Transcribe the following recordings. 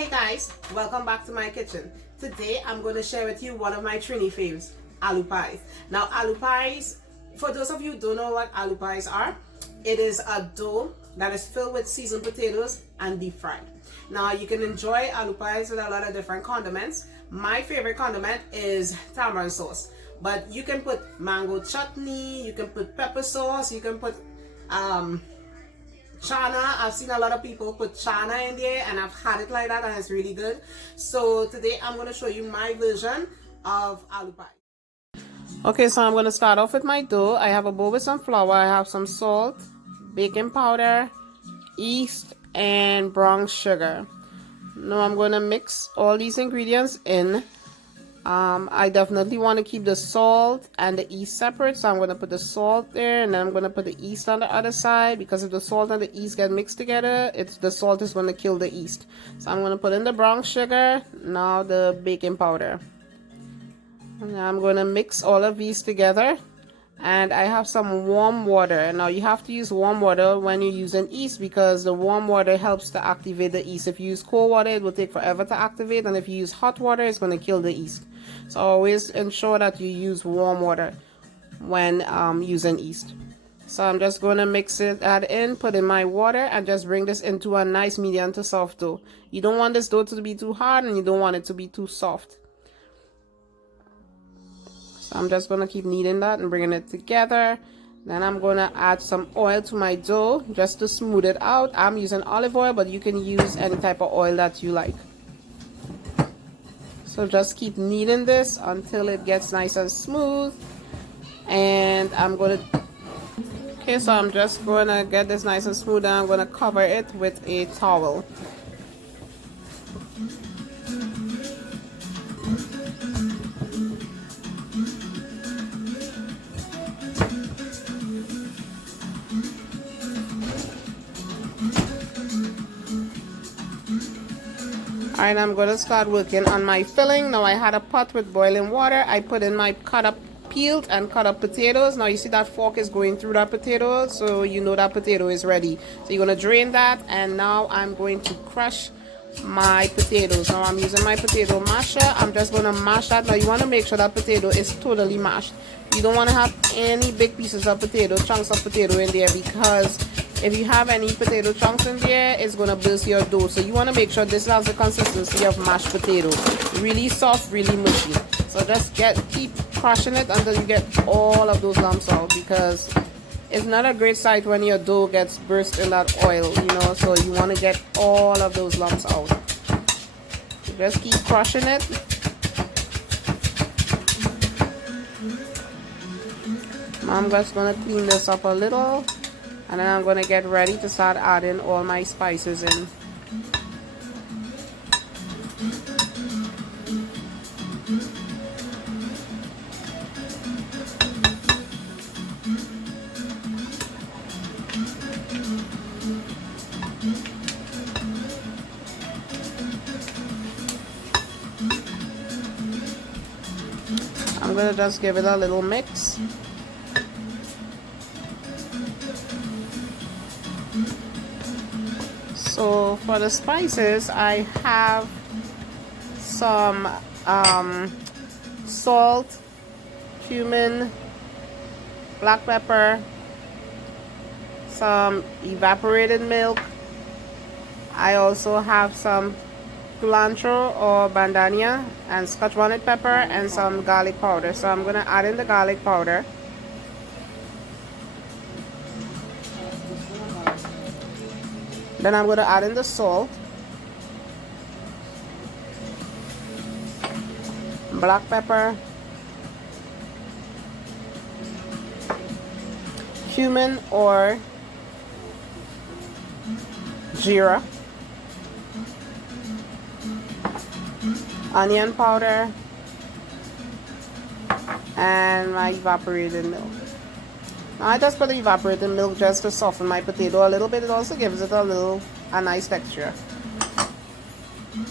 Hey guys, welcome back to my kitchen. Today I'm going to share with you one of my Trini faves, aloo pies. Now aloo pies, for those of you who don't know what aloo pies are, it is a dough that is filled with seasoned potatoes and deep fried. Now you can enjoy aloo pies with a lot of different condiments. My favorite condiment is tamarind sauce, but you can put mango chutney, you can put pepper sauce, you can put channa. I've seen a lot of people put channa in there and I've had it like that and it's really good. So today I'm going to show you my version of aloo pie. Okay, so I'm going to start off with my dough. I have a bowl with some flour, I have some salt, baking powder, yeast, and brown sugar. Now I'm going to mix all these ingredients in. I definitely want to keep the salt and the yeast separate, so I'm going to put the salt there and then I'm going to put the yeast on the other side, because if the salt and the yeast get mixed together, the salt is going to kill the yeast. So I'm going to put in the brown sugar, now the baking powder. And I'm going to mix all of these together, and I have some warm water. Now you have to use warm water when you're using yeast, because the warm water helps to activate the yeast. If you use cold water, it will take forever to activate, and if you use hot water, it's going to kill the yeast. So always ensure that you use warm water when using yeast. So I'm just going to mix it, add in, put in my water, and just bring this into a nice medium to soft dough. You don't want this dough to be too hard and you don't want it to be too soft. So I'm just going to keep kneading that and bringing it together. Then I'm going to add some oil to my dough just to smooth it out. I'm using olive oil, but you can use any type of oil that you like. So just keep kneading this until it gets nice and smooth. And I'm going to, okay, so I'm just going to get this nice and smooth, and I'm going to cover it with a towel. Alright, I'm going to start working on my filling. Now I had a pot with boiling water. I put in my peeled and cut up potatoes. Now you see that fork is going through that potato, so you know that potato is ready. So you're going to drain that, and now I'm going to crush my potatoes. Now I'm using my potato masher. I'm just going to mash that. Now you want to make sure that potato is totally mashed. You don't want to have any big pieces of potato, chunks of potato in there, because if you have any potato chunks in there, it's going to burst your dough. So you want to make sure this has the consistency of mashed potato. Really soft, really mushy. So just keep crushing it until you get all of those lumps out, because it's not a great sight when your dough gets burst in that oil, you know. So you want to get all of those lumps out. So just keep crushing it. I'm just going to clean this up a little, and then I'm going to get ready to start adding all my spices in. I'm going to just give it a little mix. So for the spices, I have some salt, cumin, black pepper, some evaporated milk. I also have some culantro or bandania and scotch bonnet pepper, and some garlic powder. So I'm going to add in the garlic powder. Then I'm going to add in the salt, black pepper, cumin or jeera, onion powder, and my evaporated milk. Now I just put the evaporated milk just to soften my potato a little bit. It also gives it a nice texture.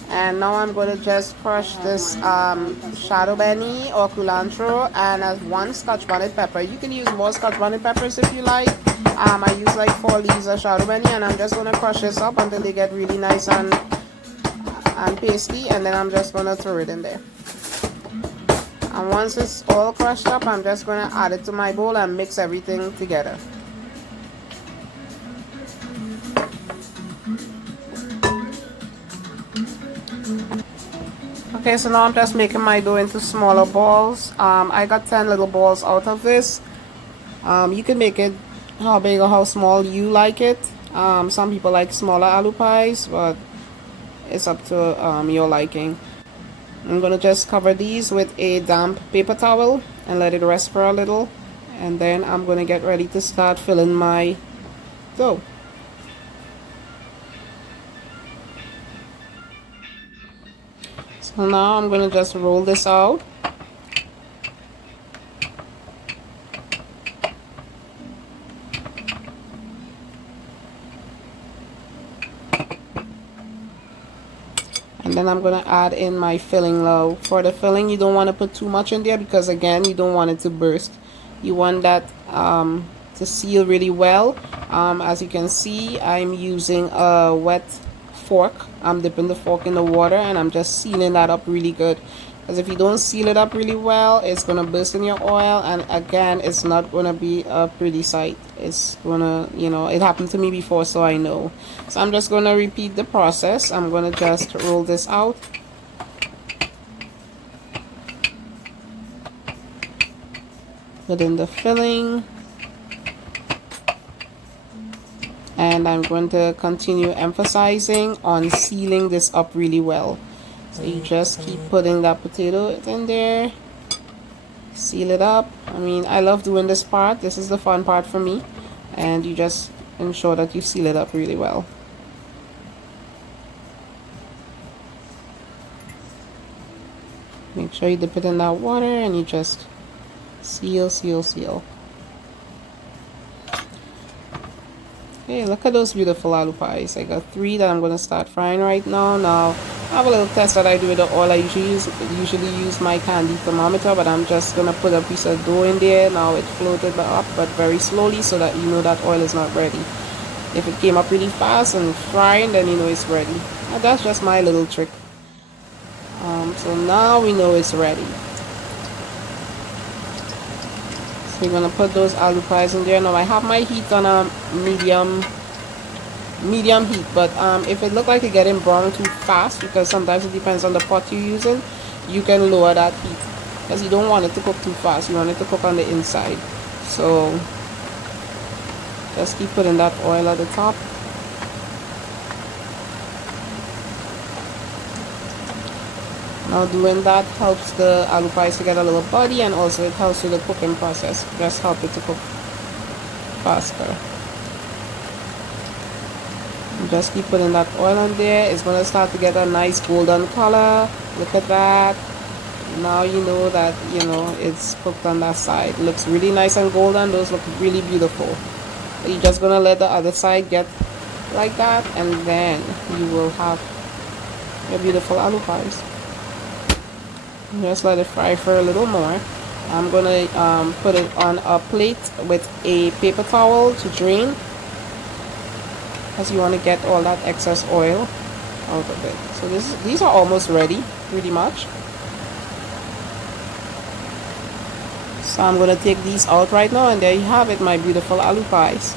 And now I'm going to just crush this shadow benie or culantro, and as one scotch bonnet pepper. You can use more scotch bonnet peppers if you like. I use like 4 leaves of shadow benie, and I'm just going to crush this up until they get really nice and and pasty, and then I'm just going to throw it in there. And once it's all crushed up, I'm just going to add it to my bowl and mix everything together. Okay, so now I'm just making my dough into smaller balls. I got 10 little balls out of this. You can make it how big or how small you like it. Some people like smaller aloo pies, but it's up to your liking. I'm gonna just cover these with a damp paper towel and let it rest for a little, and then I'm gonna get ready to start filling my dough. So now I'm gonna just roll this out. And then I'm going to add in my filling now. For the filling, you don't want to put too much in there because, again, you don't want it to burst. You want that to seal really well. As you can see, I'm using a wet fork. I'm dipping the fork in the water and I'm just sealing that up really good. Because if you don't seal it up really well, it's going to burst in your oil, and again, it's not going to be a pretty sight. It's going to, you know, it happened to me before, so I know. So I'm just going to repeat the process. I'm going to just roll this out. Put in the filling. And I'm going to continue emphasizing on sealing this up really well. So you just keep putting that potato in there, seal it up. I mean, I love doing this part. This is the fun part for me. And you just ensure that you seal it up really well. Make sure you dip it in that water and you just seal, seal, seal. Okay, look at those beautiful aloo pies. I got 3 that I'm going to start frying right now. Now, I have a little test that I do with the oil. I usually use my candy thermometer, but I'm just going to put a piece of dough in there. Now it floated up, but very slowly, so that you know that oil is not ready. If it came up really fast and frying, then you know it's ready. And that's just my little trick. So now we know it's ready. So we're going to put those aloo pies in there. Now I have my heat on a medium heat, but if it look like it's getting brown too fast, because sometimes it depends on the pot you're using, you can lower that heat, because you don't want it to cook too fast. You want it to cook on the inside. So just keep putting that oil at the top. Now doing that helps the aloo pies to get a little body, and also it helps with the cooking process. Just help it to cook faster. Just keep putting that oil on there. It's going to start to get a nice golden color. Look at that. Now you know that, you know, it's cooked on that side. It looks really nice and golden. Those look really beautiful. So you're just going to let the other side get like that, and then you will have your beautiful aloo pies. Just let it fry for a little more. I'm going to put it on a plate with a paper towel to drain, because you want to get all that excess oil out of it. So these are almost ready, pretty much. So I'm going to take these out right now, and there you have it, my beautiful aloo pies.